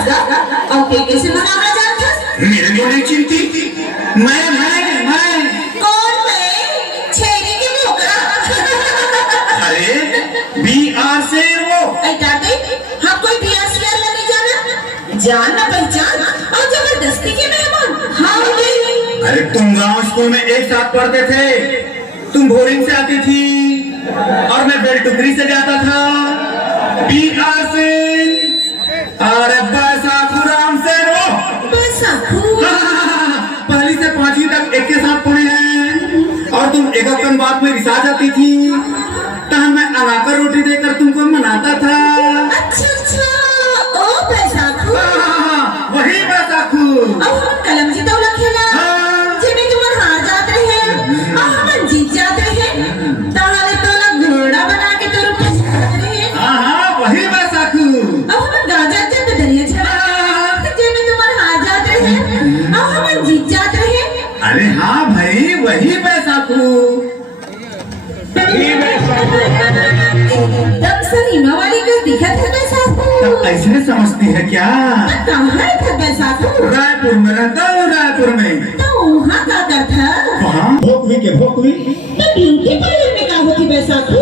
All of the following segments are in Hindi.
और के कैसे मनाना जानता? मेरे को नहीं चिंती। मैं कौन मैं? छेरी की मोकरा। अरे BR से वो दादी हम कोई BRCR नहीं जाना, जानना पहचान और जबरदस्ती के मेहमान। हाँ अरे तुम गांव स्कूल में एक साथ पढ़ते थे, तुम बोरिंग से आती थी और मैं बेलटुकरी से जाता था। BR से अरे बैसाखू राम से वो पहली से पांचवी तक एक के साथ पढ़े हैं और तुम एक बाद में रिसा जाती थी, तब मैं अलाकर रोटी देकर तुमको मनाता था। अच्छा ओ बैसाखू। वही बैसाखू। अब कलम जी तो खेला जिन्हें तुम हार जाते हैं और हम जीत जाते हैं, ताले तो घोड़ा बना के तो रुक जाते हैं। हाँ वही बैसाखू। अब हम गाजर जब दरिया छड़ा जिन्हें तुम हार जाते हैं और हम जीत जाते हैं। अरे हाँ भाई वही बैसाखू। एकदम सलीमा वाली का दिखा था बैसाखू। ऐसे समझती है क्या? कहाँ था बैसाखू? रायपुर में रहता हूँ, रायपुर में। तो वहाँ का था? वहाँ भोकवी के भोकवी। तो ब्यूटी पार्लर में क्या होती बैसाखू?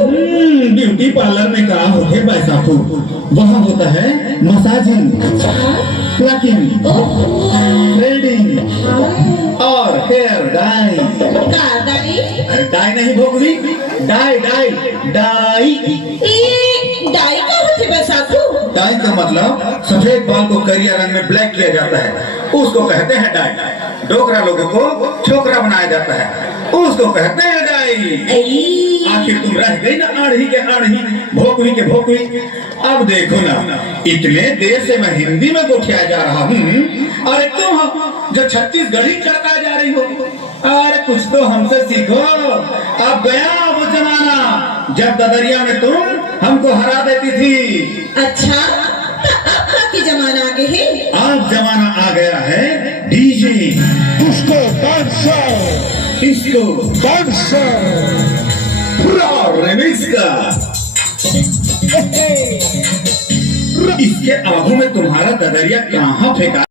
ब्यूटी पार्लर में क्या होते बैसाखू? वहाँ होता है मसाजिंग, प्लकिंग, थ्रेडिंग और हेयर डाई। अरे डाई नहीं भोकवी, डाई डाई डाई। डाई क्या होती बैसाखू? डाई का मतलब सफेद बाल को करिया रंग में ब्लैक किया जाता है, उसको कहते हैं डाई। डोकरा लोगों को छोकरा बनाया जाता है, उसको कहते हैं डाई। आखिर तुम रह गई ना आढ़ी के आढ़ी, भोकवी के भोकवी। अब देखो ना, इतने देर से मैं हिंदी में गोठिया जा रहा हूँ, अरे तुम जो छत्तीसगढ़ी चढ़ता जा रही हो। अरे कुछ तो हमसे सीखो। अब गया वो जमाना जब ददरिया में तुम हमको हरा देती थी। अच्छा अब की जमाना आगे है? अब जमाना आ गया है डीजे, उसको डांसर, इसको डांसर, पूरा रिमिक्स का। इसके आगू में तुम्हारा ददरिया कहाँ फेंका?